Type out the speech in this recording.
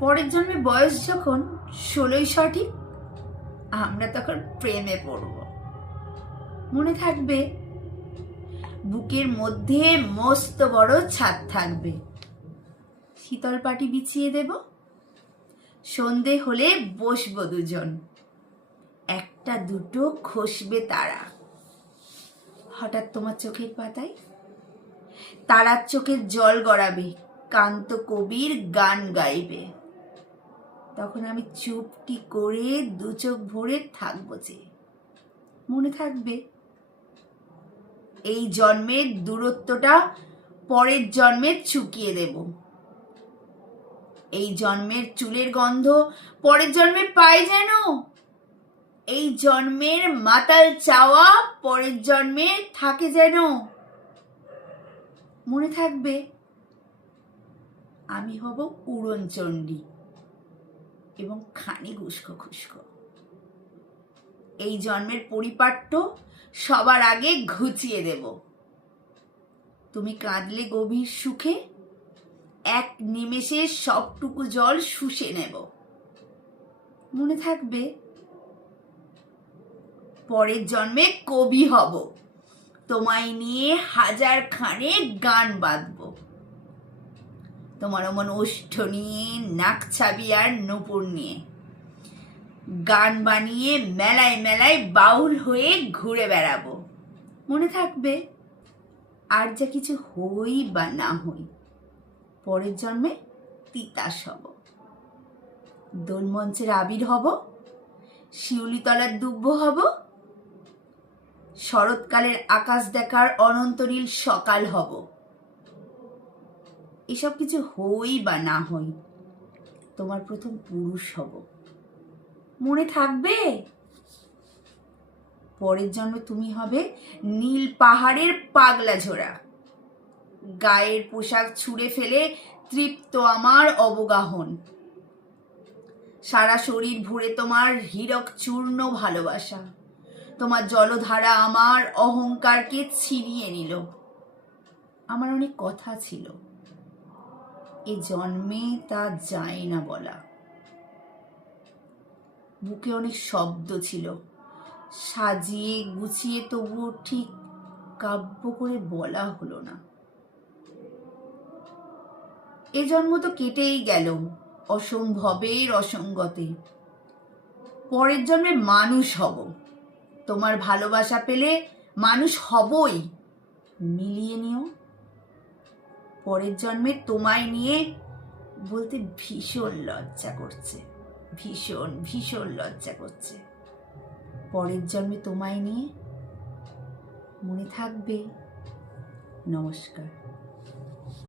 পরের জন্মে বয়স যখন 16ই সঠিক, আমরা তখন প্রেমে পড়ব। মনে থাকবে, বুকের মধ্যে মস্ত বড় ছাদ থাকবে, শীতল পাটি বিছিয়ে দেব, সন্ধে হলে বসবো দুজন, একটা দুটো খসবে তারা। হঠাৎ তোমার চোখের পাতায় তারার চোখের জল গড়াবে, কান্ত কবির গান গাইবে। তখন আমি চুপটি করে দু চোখ ভরে থাকবো যে। মনে থাকবে, এই জন্মের দূরত্বটা পরের জন্মে চুকিয়ে দেব। এই জন্মের চুলের গন্ধ পরের জন্মে পাই যেন, এই জন্মের মাতাল চাওয়া পরের জন্মে থাকে যেন। মনে থাকবে, আমি হব উড়নচণ্ডী এবং খানিক উস্কো খুস্কো। এই জন্মের পরিপাট্য সবার আগে ঘুচিয়ে দেব। তুমি কাঁদলে গভীর সুখে, এক নিমেষে সবটুকু জল শুষে নেব। মনে থাকবে, পরের জন্মে কবি হব, তোমায় নিয়ে হাজার খানে গান বাঁধব। তোমার অমন ওষ্ঠ নিয়ে, নাক ছাবি আর নূপুর নিয়ে গান বানিয়ে মেলায় মেলায় বাউল হয়ে ঘুরে বেড়াবো। মনে থাকবে, আর যা কিছু হই বা না হই, পরের জন্মে তিতাস হব, দোলমঞ্চের আবির হব, শিউলিতলার দুব্ব হব, শরৎকালের আকাশ দেখার অনন্ত নীল সকাল হব। এসব কিছু হই বা না হই, তোমার প্রথম পুরুষ হব। মনে থাকবে, পরের জন্মে তুমি হবে নীল পাহাড়ের পাগলা ঝোড়া, গায়ের পোশাক ছুঁড়ে ফেলে তৃপ্ত আমার অবগাহন। সারা শরীর ভরে তোমার হীরক চূর্ণ ভালোবাসা, তোমার জলধারা আমার অহংকারকে ছিনিয়ে নিল। আমার অনেক কথা ছিল, এ জন্মে তা যায় না বলা। বুকে অনেক শব্দ ছিল, সাজিয়ে গুছিয়ে তবুও ঠিক কাব্য করে বলা হলো না। এ জন্ম তো কেটেই গেল অসম্ভবের অসঙ্গতে। পরের জন্মে মানুষ হব, তোমার ভালোবাসা পেলে মানুষ হবই, মিলিয়ে নিও। পরের জন্মে তোমায় নিয়ে বলতে ভীষণ লজ্জা করছে, ভীষণ ভীষণ লজ্জা করছে। পরের জন্মে তোমায় নিয়ে। মনে থাকবে। নমস্কার।